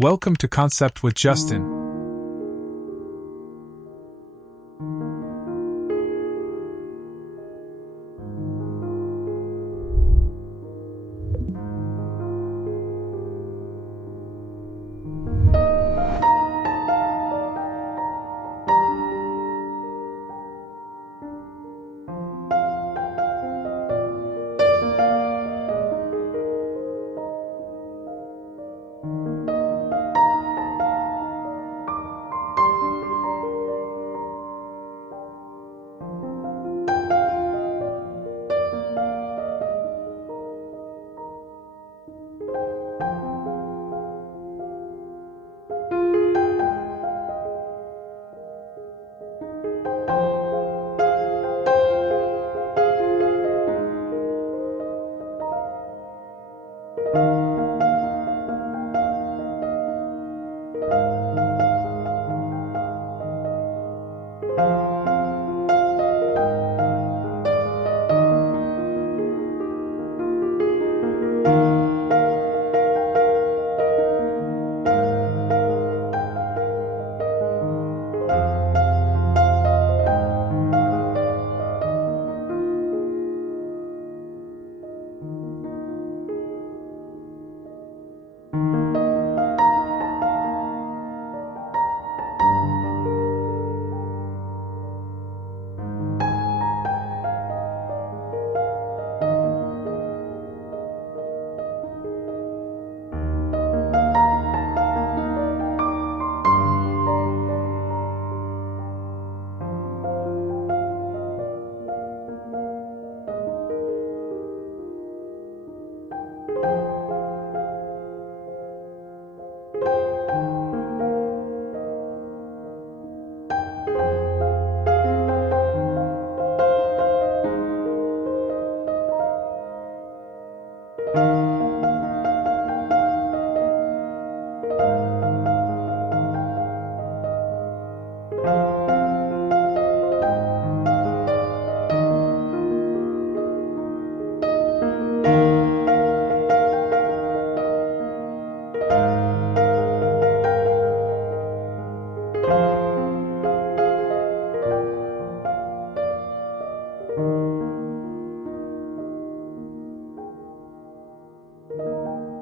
Welcome to Concept with Justin.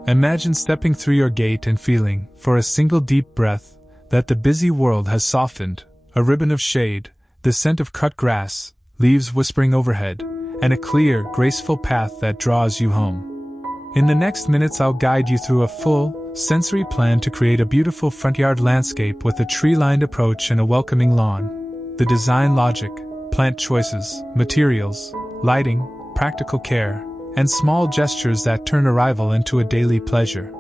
Imagine stepping through your gate and feeling, for a single deep breath, that the busy world has softened, a ribbon of shade, the scent of cut grass, leaves whispering overhead, and a clear, graceful path that draws you home. In the next minutes I'll guide you through a full, sensory plan to create a beautiful front yard landscape with a tree-lined approach and a welcoming lawn. The design logic, plant choices, materials, lighting, practical care, and small gestures that turn arrival into a daily pleasure.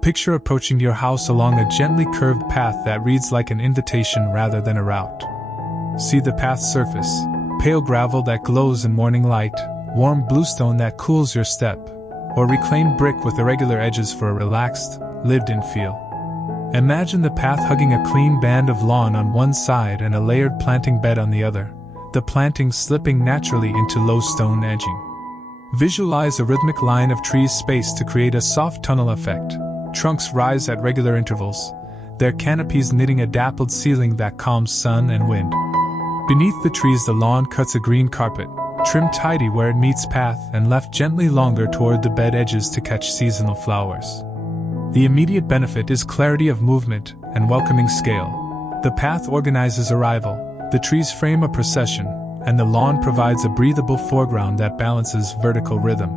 Picture approaching your house along a gently curved path that reads like an invitation rather than a route. See the path's surface, pale gravel that glows in morning light, warm bluestone that cools your step, or reclaimed brick with irregular edges for a relaxed, lived-in feel. Imagine the path hugging a clean band of lawn on one side and a layered planting bed on the other, the plantings slipping naturally into low stone edging. Visualize a rhythmic line of trees spaced to create a soft tunnel effect. Trunks rise at regular intervals, their canopies knitting a dappled ceiling that calms sun and wind. Beneath the trees the lawn cuts a green carpet, trimmed tidy where it meets path and left gently longer toward the bed edges to catch seasonal flowers. The immediate benefit is clarity of movement and welcoming scale. The path organizes arrival, the trees frame a procession, and the lawn provides a breathable foreground that balances vertical rhythm.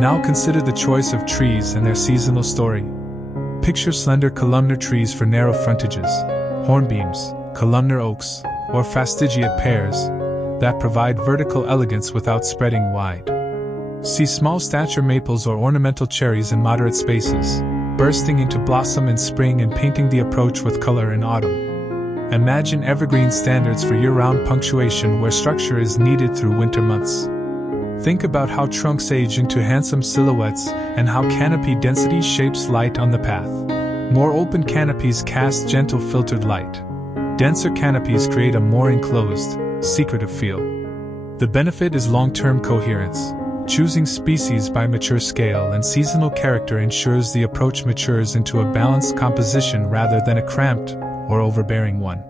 Now consider the choice of trees and their seasonal story. Picture slender columnar trees for narrow frontages, hornbeams, columnar oaks, or fastigiate pears that provide vertical elegance without spreading wide. See small stature maples or ornamental cherries in moderate spaces, bursting into blossom in spring and painting the approach with color in autumn. Imagine evergreen standards for year-round punctuation where structure is needed through winter months. Think about how trunks age into handsome silhouettes and how canopy density shapes light on the path. More open canopies cast gentle filtered light. Denser canopies create a more enclosed, secretive feel. The benefit is long-term coherence. Choosing species by mature scale and seasonal character ensures the approach matures into a balanced composition rather than a cramped or overbearing one.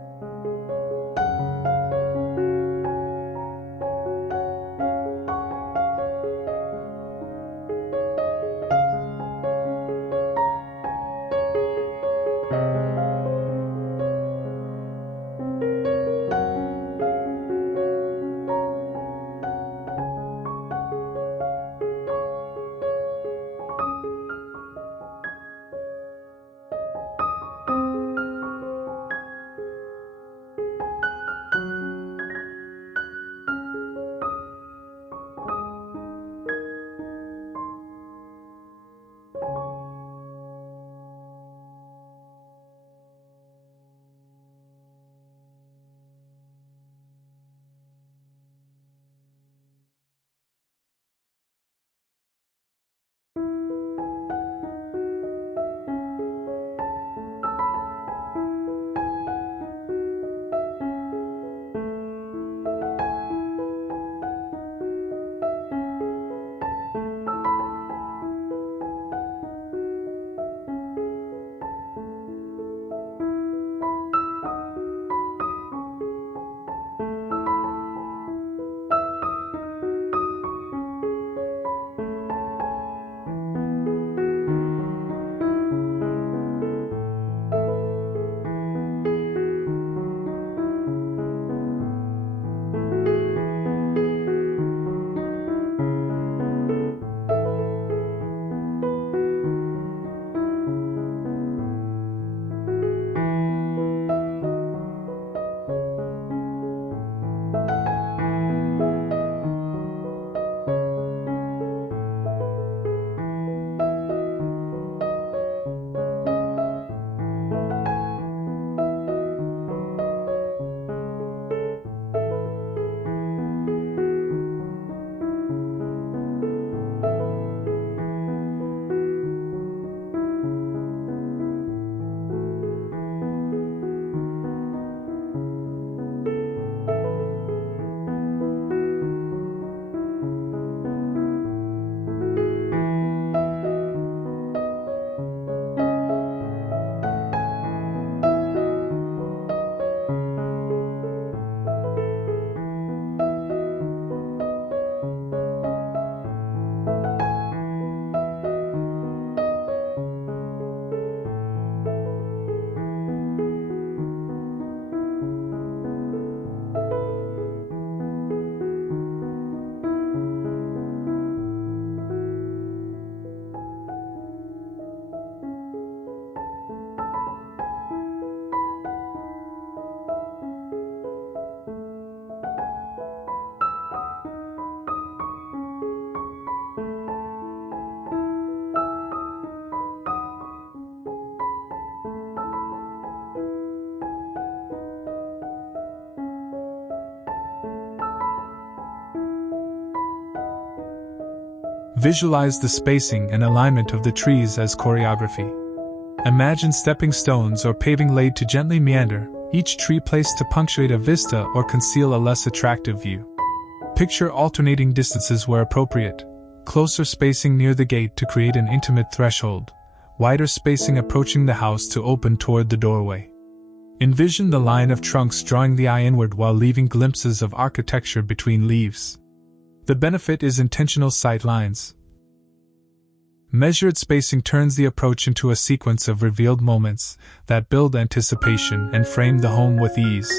Visualize the spacing and alignment of the trees as choreography. Imagine stepping stones or paving laid to gently meander, each tree placed to punctuate a vista or conceal a less attractive view. Picture alternating distances where appropriate, closer spacing near the gate to create an intimate threshold, wider spacing approaching the house to open toward the doorway. Envision the line of trunks drawing the eye inward while leaving glimpses of architecture between leaves. The benefit is intentional sight lines. Measured spacing turns the approach into a sequence of revealed moments that build anticipation and frame the home with ease.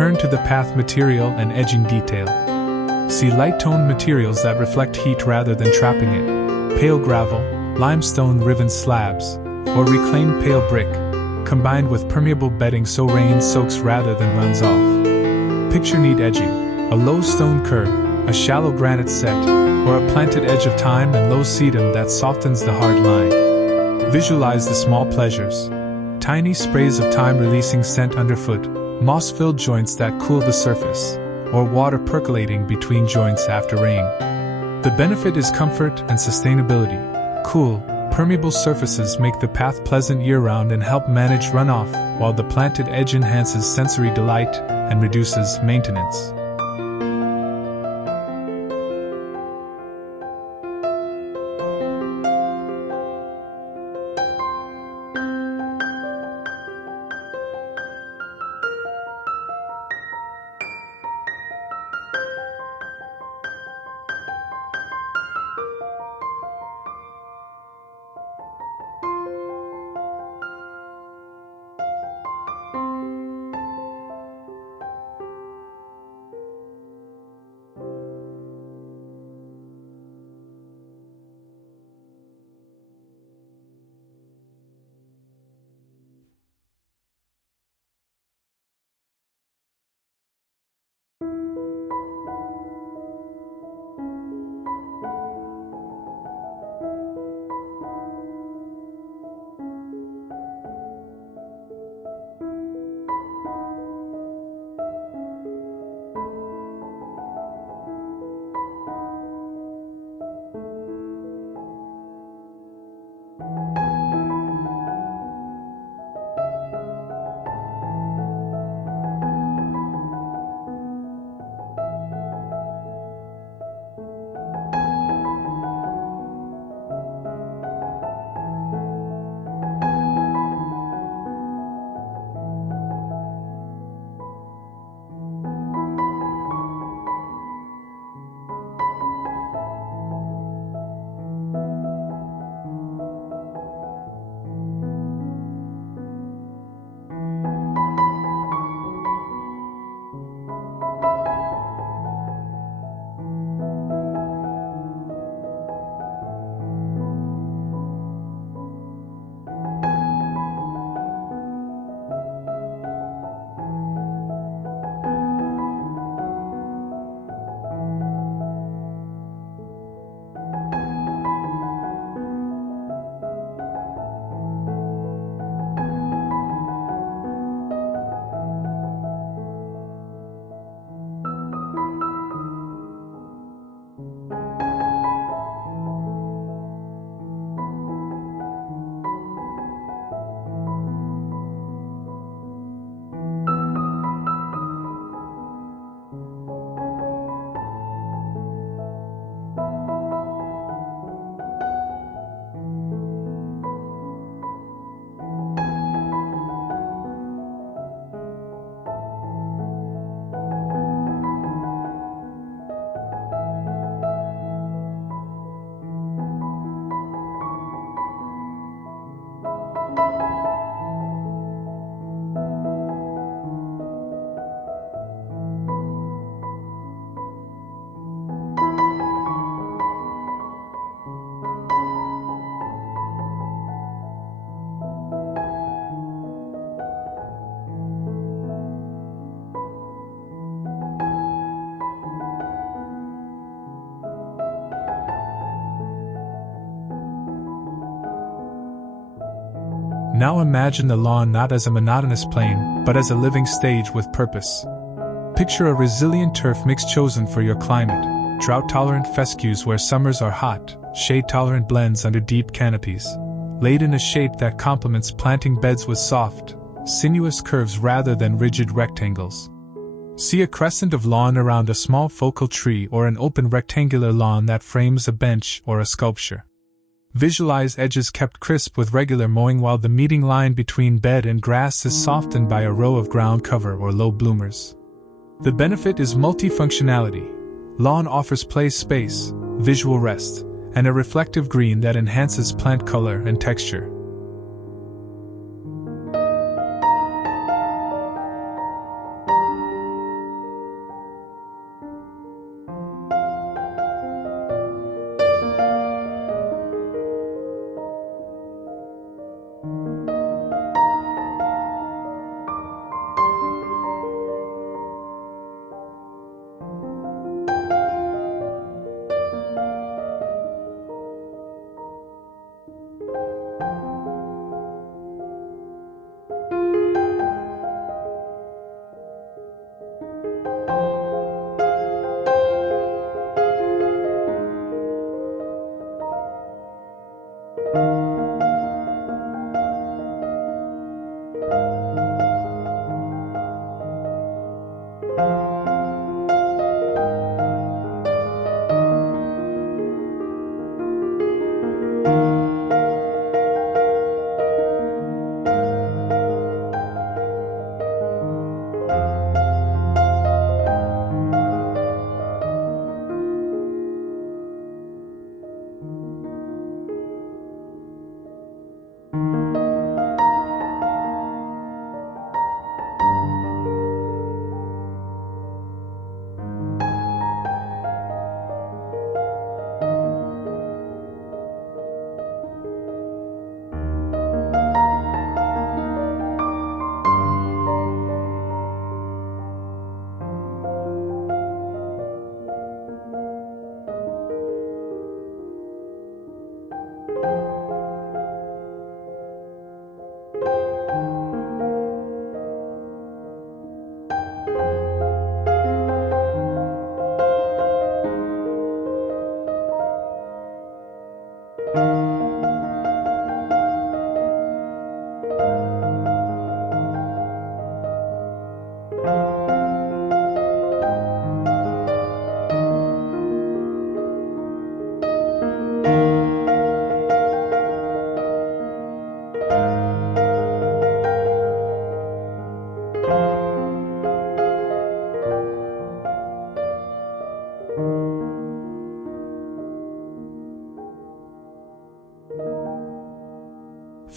Turn to the path material and edging detail. See light-toned materials that reflect heat rather than trapping it. Pale gravel, limestone riven slabs, or reclaimed pale brick, combined with permeable bedding so rain soaks rather than runs off. Picture neat edging, a low stone curb, a shallow granite set, or a planted edge of thyme and low sedum that softens the hard line. Visualize the small pleasures. Tiny sprays of thyme releasing scent underfoot, moss-filled joints that cool the surface, or water percolating between joints after rain. The benefit is comfort and sustainability. Cool, permeable surfaces make the path pleasant year-round and help manage runoff, while the planted edge enhances sensory delight and reduces maintenance. Now imagine the lawn not as a monotonous plain, but as a living stage with purpose. Picture a resilient turf mix chosen for your climate, drought-tolerant fescues where summers are hot, shade-tolerant blends under deep canopies, laid in a shape that complements planting beds with soft, sinuous curves rather than rigid rectangles. See a crescent of lawn around a small focal tree or an open rectangular lawn that frames a bench or a sculpture. Visualize edges kept crisp with regular mowing while the meeting line between bed and grass is softened by a row of ground cover or low bloomers. The benefit is multifunctionality. Lawn offers play space, visual rest, and a reflective green that enhances plant color and texture.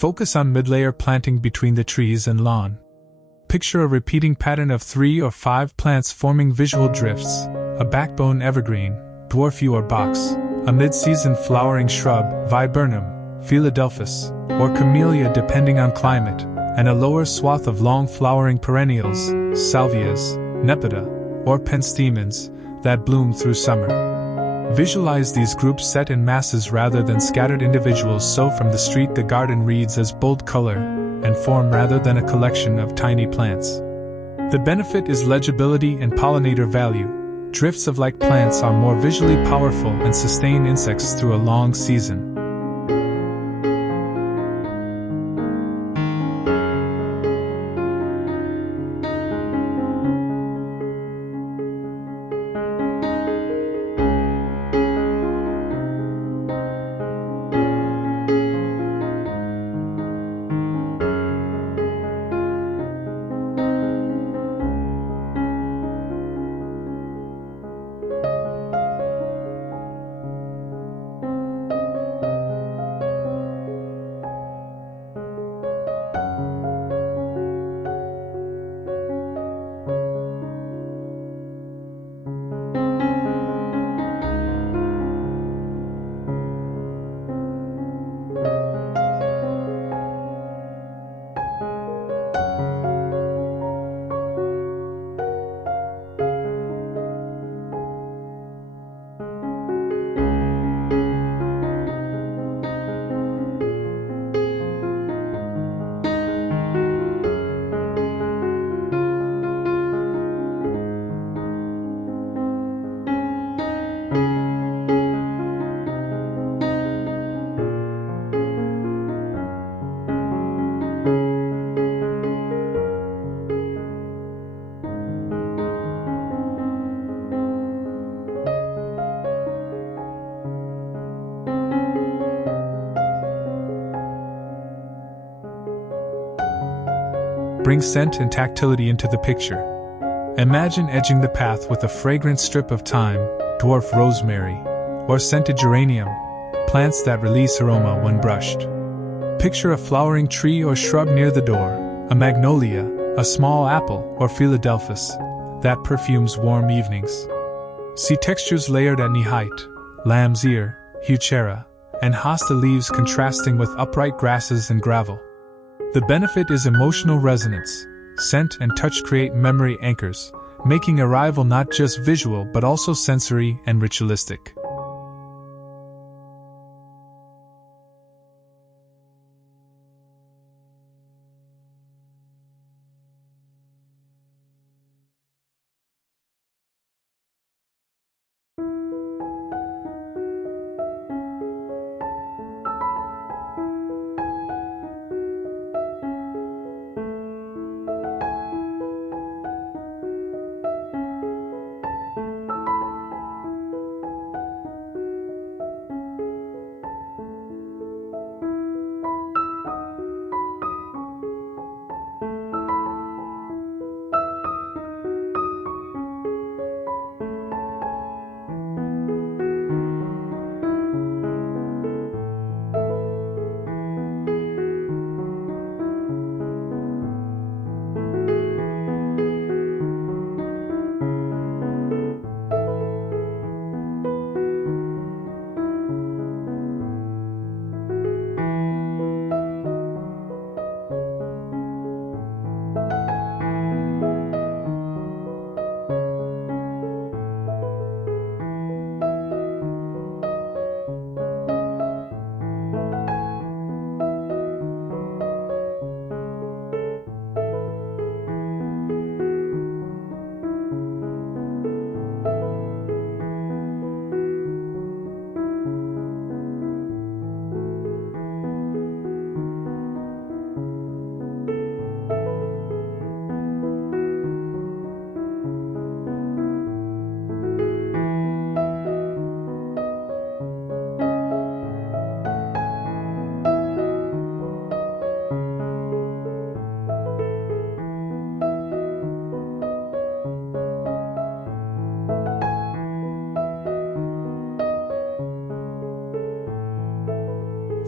Focus on mid-layer planting between the trees and lawn. Picture a repeating pattern of 3 or 5 plants forming visual drifts, a backbone evergreen, dwarf yew or box, a mid-season flowering shrub, viburnum, philadelphus, or camellia depending on climate, and a lower swath of long-flowering perennials, salvias, nepeta, or penstemons, that bloom through summer. Visualize these groups set in masses rather than scattered individuals, so from the street the garden reads as bold color and form rather than a collection of tiny plants. The benefit is legibility and pollinator value. Drifts of like plants are more visually powerful and sustain insects through a long season. bring scent and tactility into the picture. Imagine edging the path with a fragrant strip of thyme, dwarf rosemary, or scented geranium, plants that release aroma when brushed. Picture a flowering tree or shrub near the door, a magnolia, a small apple, or Philadelphus, that perfumes warm evenings. See textures layered at knee height, lamb's ear, heuchera, and hosta leaves contrasting with upright grasses and gravel. The benefit is emotional resonance. Scent and touch create memory anchors, making arrival not just visual but also sensory and ritualistic.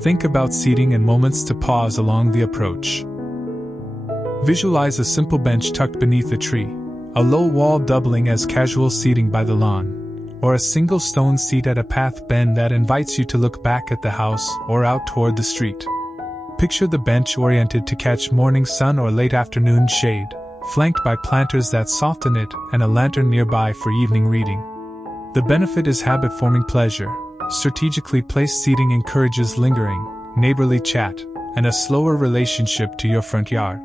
Think about seating and moments to pause along the approach. Visualize a simple bench tucked beneath a tree, a low wall doubling as casual seating by the lawn, or a single stone seat at a path bend that invites you to look back at the house or out toward the street. Picture the bench oriented to catch morning sun or late afternoon shade, flanked by planters that soften it and a lantern nearby for evening reading. The benefit is habit-forming pleasure. Strategically placed seating encourages lingering, neighborly chat, and a slower relationship to your front yard.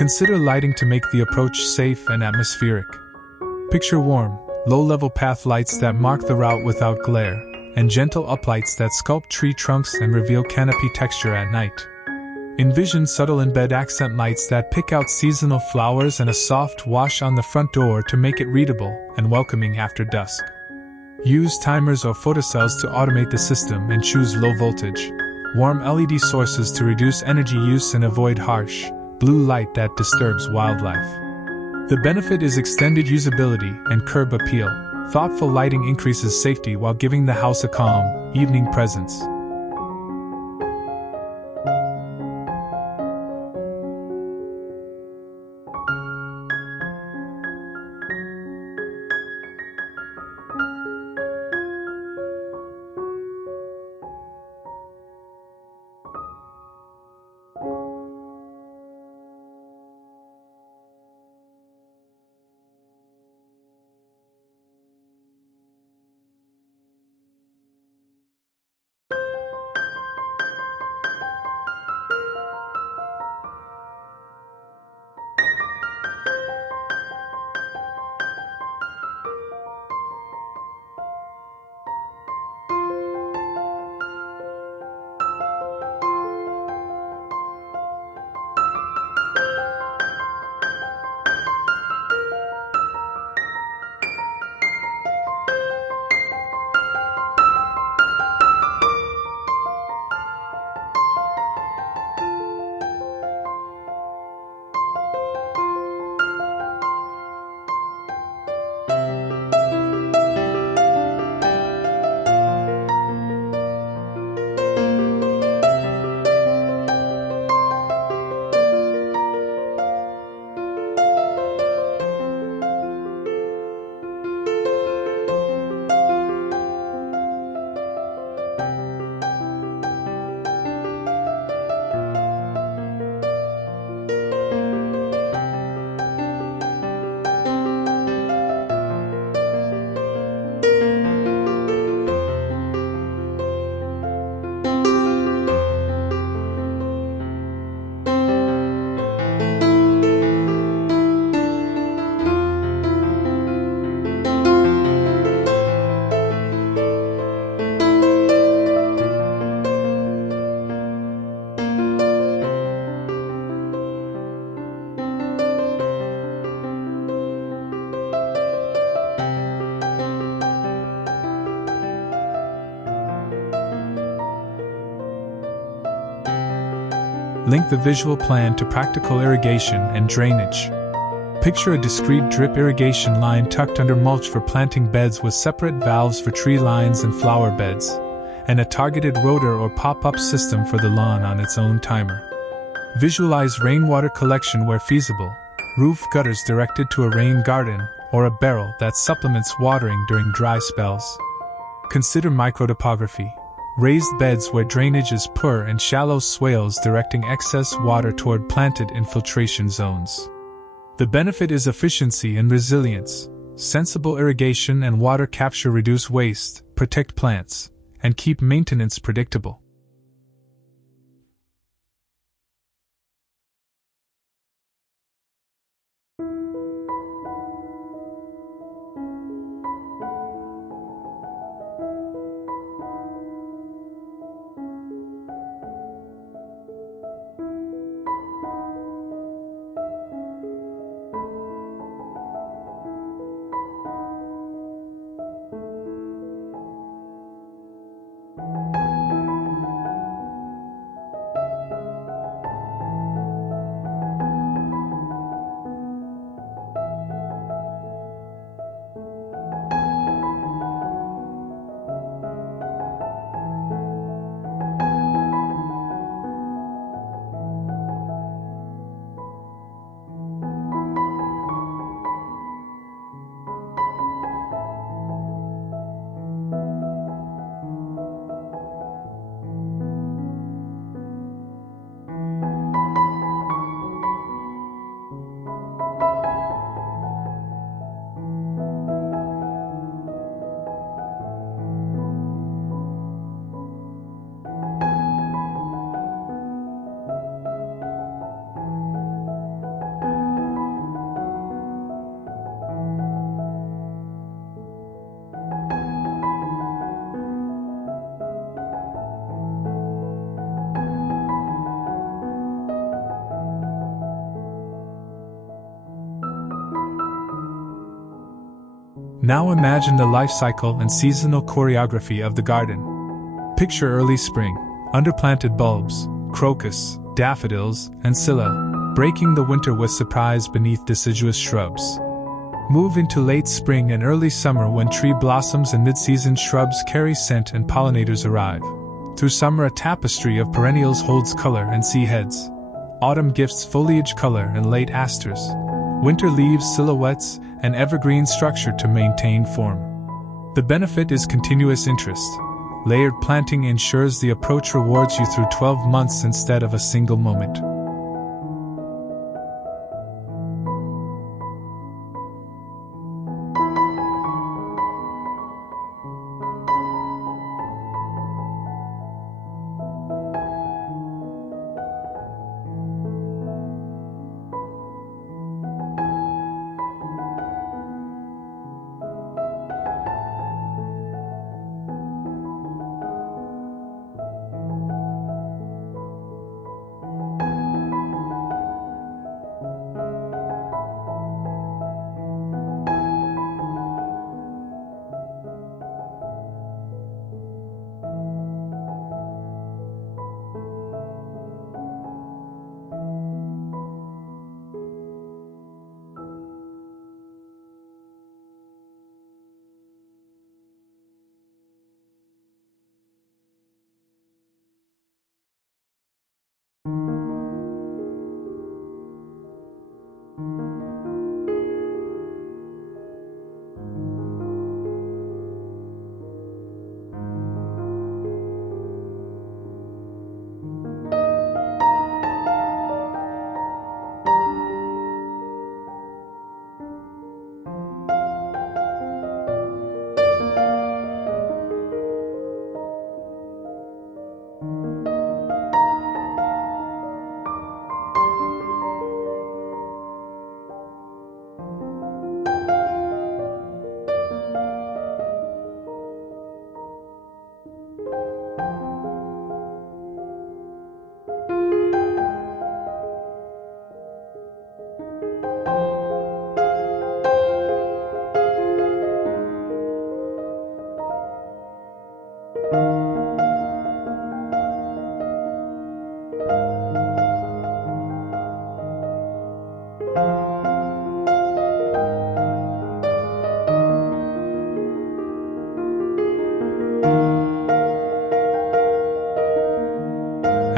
Consider lighting to make the approach safe and atmospheric. Picture warm, low-level path lights that mark the route without glare, and gentle uplights that sculpt tree trunks and reveal canopy texture at night. Envision subtle embed accent lights that pick out seasonal flowers and a soft wash on the front door to make it readable and welcoming after dusk. Use timers or photocells to automate the system and choose low voltage, warm LED sources to reduce energy use and avoid harsh, blue light that disturbs wildlife. The benefit is extended usability and curb appeal. Thoughtful lighting increases safety while giving the house a calm, evening presence. Link the visual plan to practical irrigation and drainage. Picture a discrete drip irrigation line tucked under mulch for planting beds with separate valves for tree lines and flower beds, and a targeted rotor or pop-up system for the lawn on its own timer. Visualize rainwater collection where feasible, roof gutters directed to a rain garden, or a barrel that supplements watering during dry spells. Consider microtopography. Raised beds where drainage is poor and shallow swales directing excess water toward planted infiltration zones. The benefit is efficiency and resilience. Sensible irrigation and water capture reduce waste, protect plants, and keep maintenance predictable. Now imagine the life cycle and seasonal choreography of the garden. Picture early spring, underplanted bulbs, crocus, daffodils, and scilla, breaking the winter with surprise beneath deciduous shrubs. Move into late spring and early summer when tree blossoms and mid-season shrubs carry scent and pollinators arrive. Through summer, a tapestry of perennials holds color and sea heads. Autumn gifts foliage color and late asters. Winter leaves silhouettes and evergreen structure to maintain form. The benefit is continuous interest. Layered planting ensures the approach rewards you through 12 months instead of a single moment.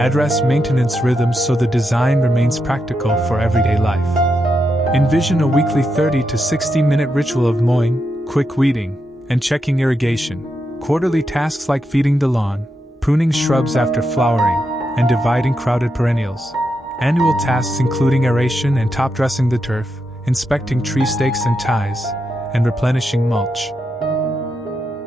Address maintenance rhythms so the design remains practical for everyday life. Envision a weekly 30 to 60-minute ritual of mowing, quick weeding, and checking irrigation, quarterly tasks like feeding the lawn, pruning shrubs after flowering, and dividing crowded perennials, annual tasks including aeration and top-dressing the turf, inspecting tree stakes and ties, and replenishing mulch.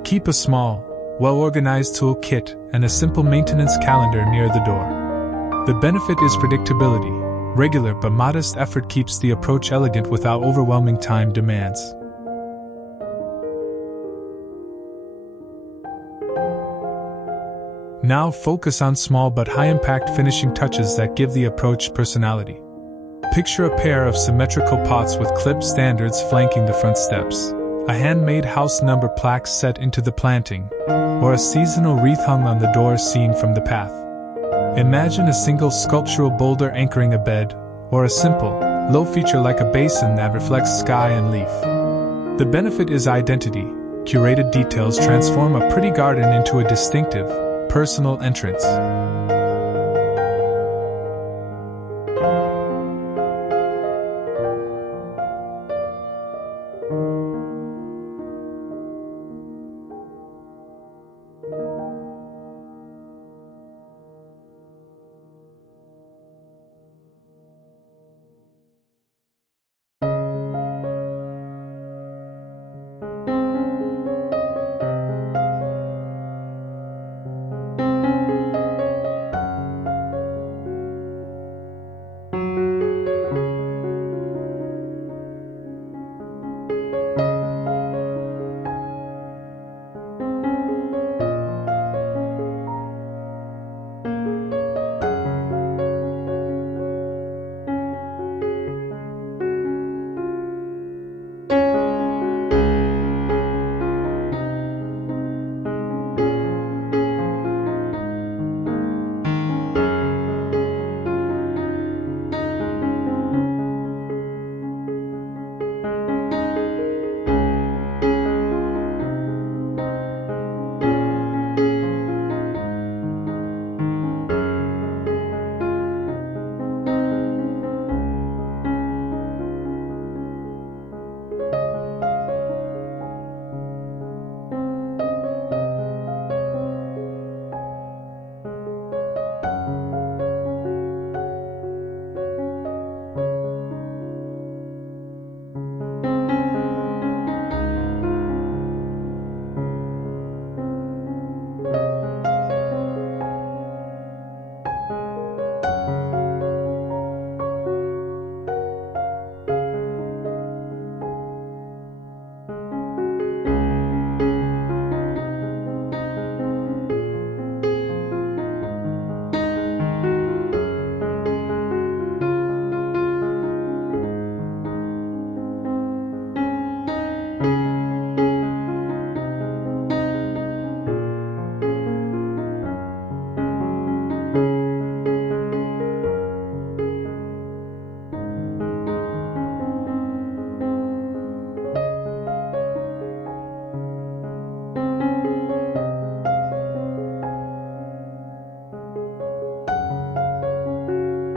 Keep a small, well-organized tool kit and a simple maintenance calendar near the door. The benefit is predictability. Regular but modest effort keeps the approach elegant without overwhelming time demands. Now focus on small but high-impact finishing touches that give the approach personality. Picture a pair of symmetrical pots with clipped standards flanking the front steps, a handmade house number plaque set into the planting, or a seasonal wreath hung on the door seen from the path. Imagine a single sculptural boulder anchoring a bed, or a simple, low feature like a basin that reflects sky and leaf. The benefit is identity. Curated details transform a pretty garden into a distinctive, personal entrance.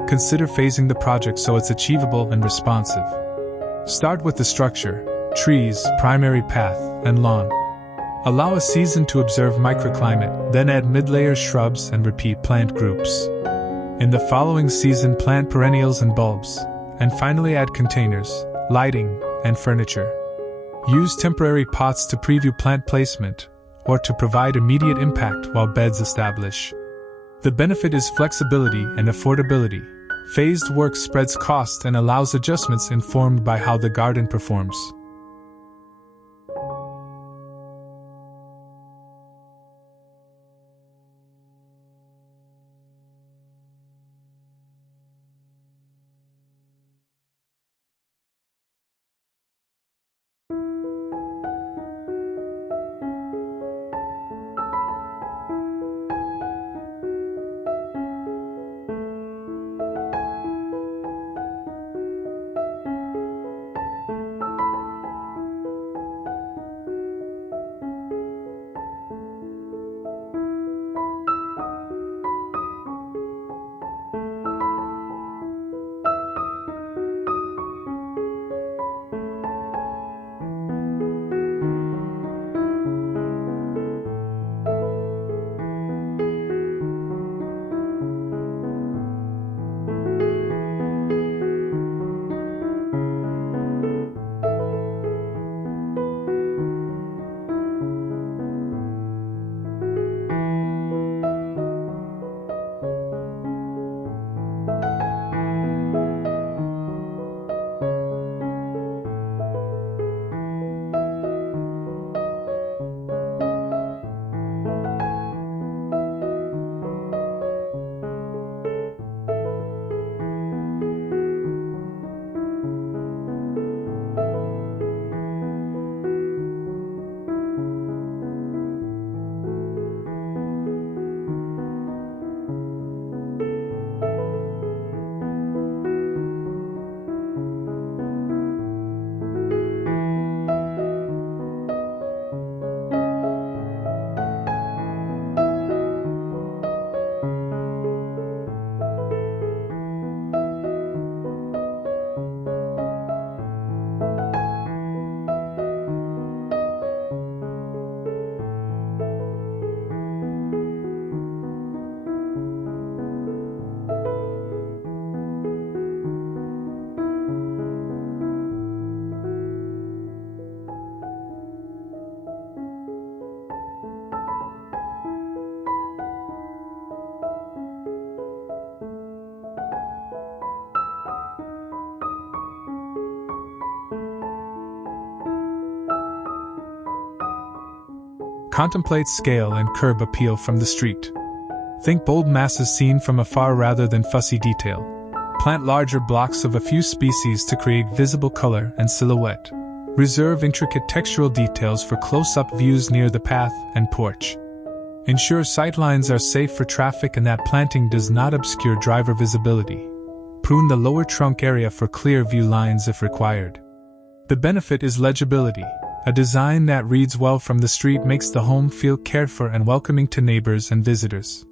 consider phasing the project so it's achievable and responsive. Start with the structure: trees, primary path, and lawn. Allow a season to observe microclimate, then add mid-layer shrubs and repeat plant groups. In the following season, plant perennials and bulbs, and finally add containers, lighting, and furniture. Use temporary pots to preview plant placement, or to provide immediate impact while beds establish. The benefit is flexibility and affordability. Phased work spreads cost and allows adjustments informed by how the garden performs. Contemplate scale and curb appeal from the street. Think bold masses seen from afar rather than fussy detail. Plant larger blocks of a few species to create visible color and silhouette. Reserve intricate textural details for close-up views near the path and porch. Ensure sightlines are safe for traffic and that planting does not obscure driver visibility. Prune the lower trunk area for clear view lines if required. The benefit is legibility. A design that reads well from the street makes the home feel cared for and welcoming to neighbors and visitors.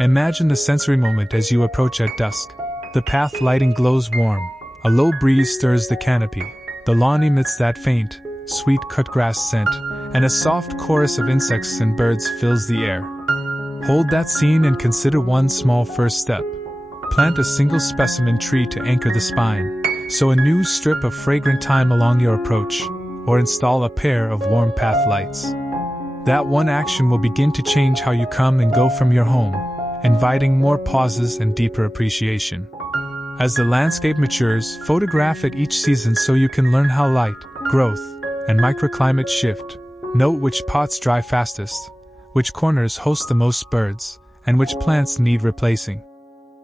Imagine the sensory moment as you approach at dusk. The path lighting glows warm, a low breeze stirs the canopy, the lawn emits that faint, sweet cut grass scent, and a soft chorus of insects and birds fills the air. Hold that scene and consider one small first step. Plant a single specimen tree to anchor the spine, sow a new strip of fragrant thyme along your approach, or install a pair of warm path lights. That one action will begin to change how you come and go from your home, inviting more pauses and deeper appreciation. As the landscape matures, photograph it each season so you can learn how light, growth, and microclimate shift. Note which pots dry fastest, which corners host the most birds, and which plants need replacing.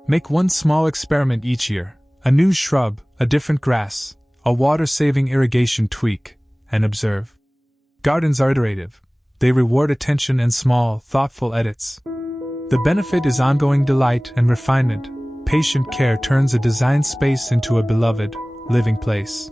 Make one small experiment each year, a new shrub, a different grass, a water-saving irrigation tweak, and observe. Gardens are iterative. They reward attention and small, thoughtful edits. The benefit is ongoing delight and refinement. Patient care turns a designed space into a beloved, living place.